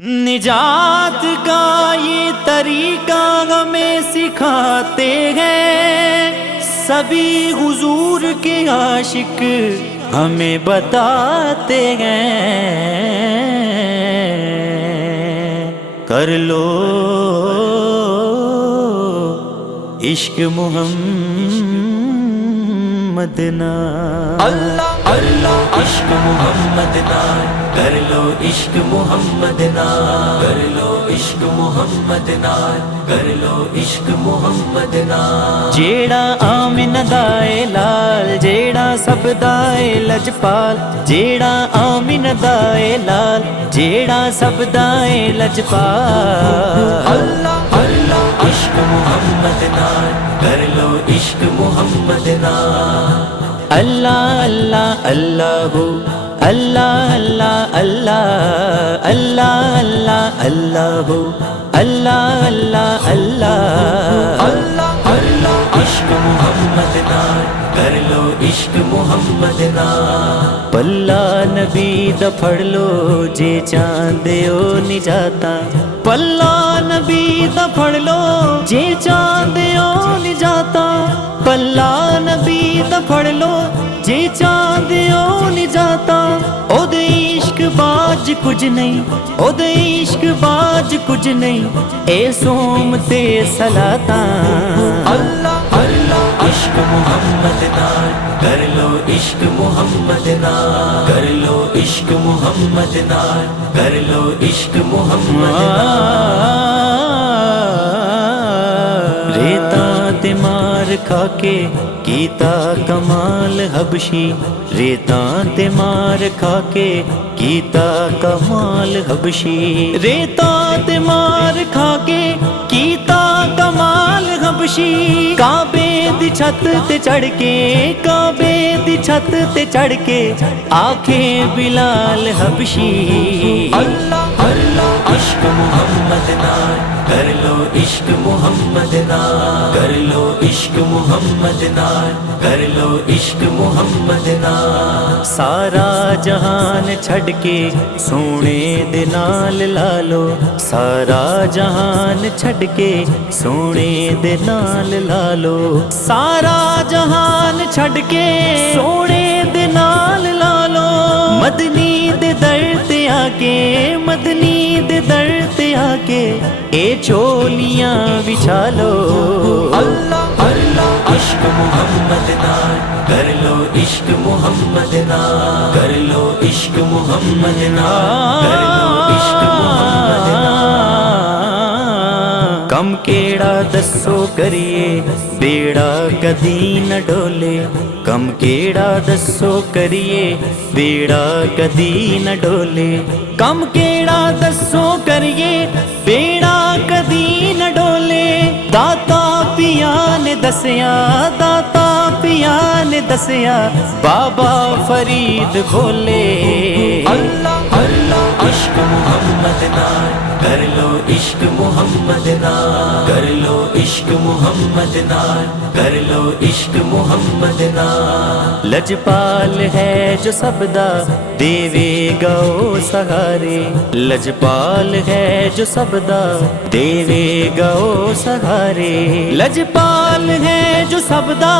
نجات کا یہ طریقہ ہمیں سکھاتے ہیں سبھی حضور کے عاشق ہمیں بتاتے ہیں، کر لو عشق محمد نام، اللہ اللہ عشق محمد نام، کر لو عشق محمد نام، کر لو عشق محمد نام، کر لو عشق محمد نام۔ جیڑا آمن دائے لال، جیڑا سب دائے لجپال، جیڑا آمن دائے لال، جیڑا سب دائے لجپال۔ اللہ اللہ عشق محمد نام، کر لو عشق محمد نام۔ اللہ اللہ اللہ اللہ اللہ اللہ اللہ اللہ اللہ اللہ اللہ اللہ اللہ اللہ عشق محمد نام، کر لو عشق محمد نام۔ پلا نبی دا پھڑ لو جے چاندیو نہیں جاتا، پلا نبی دا پھڑ لو جے چاندیو نہیں جاتا، پلا نبی دا پھڑ لو جے چاندیو نہیں جاتا۔ او دے عشق باج کچھ نہیں، او دے عشق باج کچھ نہیں، اے سوم تے صلاتاں۔ اللہ اللہ عشق محمد نام، کر لو عشق محمد نام، کر لو عشق محمد نام، کر لو عشق محمد نام۔ ریتا تے مار کھا کے کیتا کمال حبشی، ریتا تے مار کھا کے کیتا کمال حبشی، ریتا تے مار کھا کے کیتا کمال حبشی۔ کعبے دی چھت تے چڑھ کے، کعبے دی چھت تے چڑھ کے آکھے بلال حبشی۔ اللہ اللہ عشق محمد نام، کر لو عشق محمد نام، کر لو عشق محمد نام، کر لو عشق محمد نام۔ سارا جہان چھڈ کے سونے دے نال لالو، سارا جہان چھڈ کے سونے دے نال لالو، سارا جہان چھڈ کے سونے دے نال لالو۔ مدنی دے در تے آ کے، مدنی دے در تے آ کے اے چولیاں بچھا لو۔ اللہ اللہ عشق محمد نام، کر لو عشق محمد نام، کر لو عشق محمد نام، کر لو عشق محمد نام۔ کم کیڑا دسو کریے بیڑا کدی نہ ڈولے، کم کیڑا دسو کریے بیڑا کدی نہ ڈولے، کم کیڑا دسو کریے بیڑا کدی نہ ڈولے۔ داتا پیا نے دسیا، داتا پیا نے دسیا بابا فرید بولے۔ اللہ اللہ عشق محمد نام، کر لو عشق محمد نام، کر لو عشق محمد نام، کر لو عشق محمد نام۔ لجپال ہے جو سبدا دیوے گاؤ سہارے، لجپال ہے جو سبدا دیوے گاؤ سہارے، لجپال ہے جو سبدا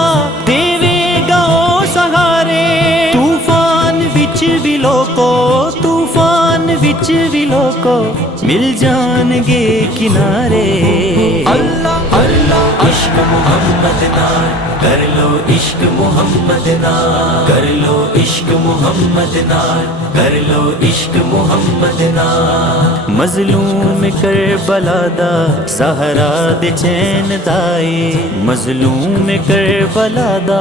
دیوے گاؤ سہارے۔ طوفان وچ بھی لوکو، طوفان وچ بھی لوکو مل جان گے کنارے۔ اللہ اللہ عشق محمد نام، کر لو عشق محمد نام، کر لو عشق محمد نام، کر لو عشق محمد نام۔ مظلوم کربلا دا زہرا دے چین دائے، مظلوم کربلا دا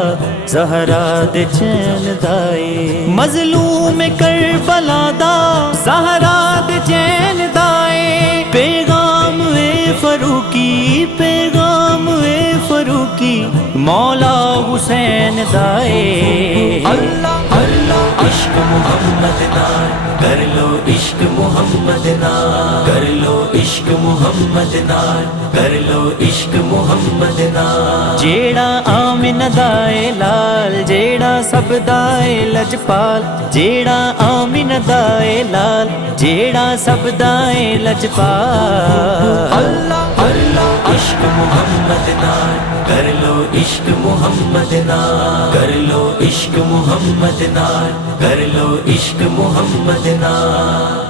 زہرا دے چین دائے، مظلوم کربلا دا زہرا دے چین دائے۔ پیغام اے فاروقی، پیغام اے فاروقی مولا حسین دائے۔ اللہ اللہ عشق محمد نال کر لو عشق محمد نال کر لو عشق محمد نال کر لو عشق محمد نال جیڑا آمنہ دا اے لال جیڑا سب دا اے لجپال جیڑا آمنہ دا اے لال جیڑا سب دا اے لجپال اللہ اللہ عشق محمد نال کر لو عشق محمد نال کر لو عشق محمد نال کر لو عشق محمد نال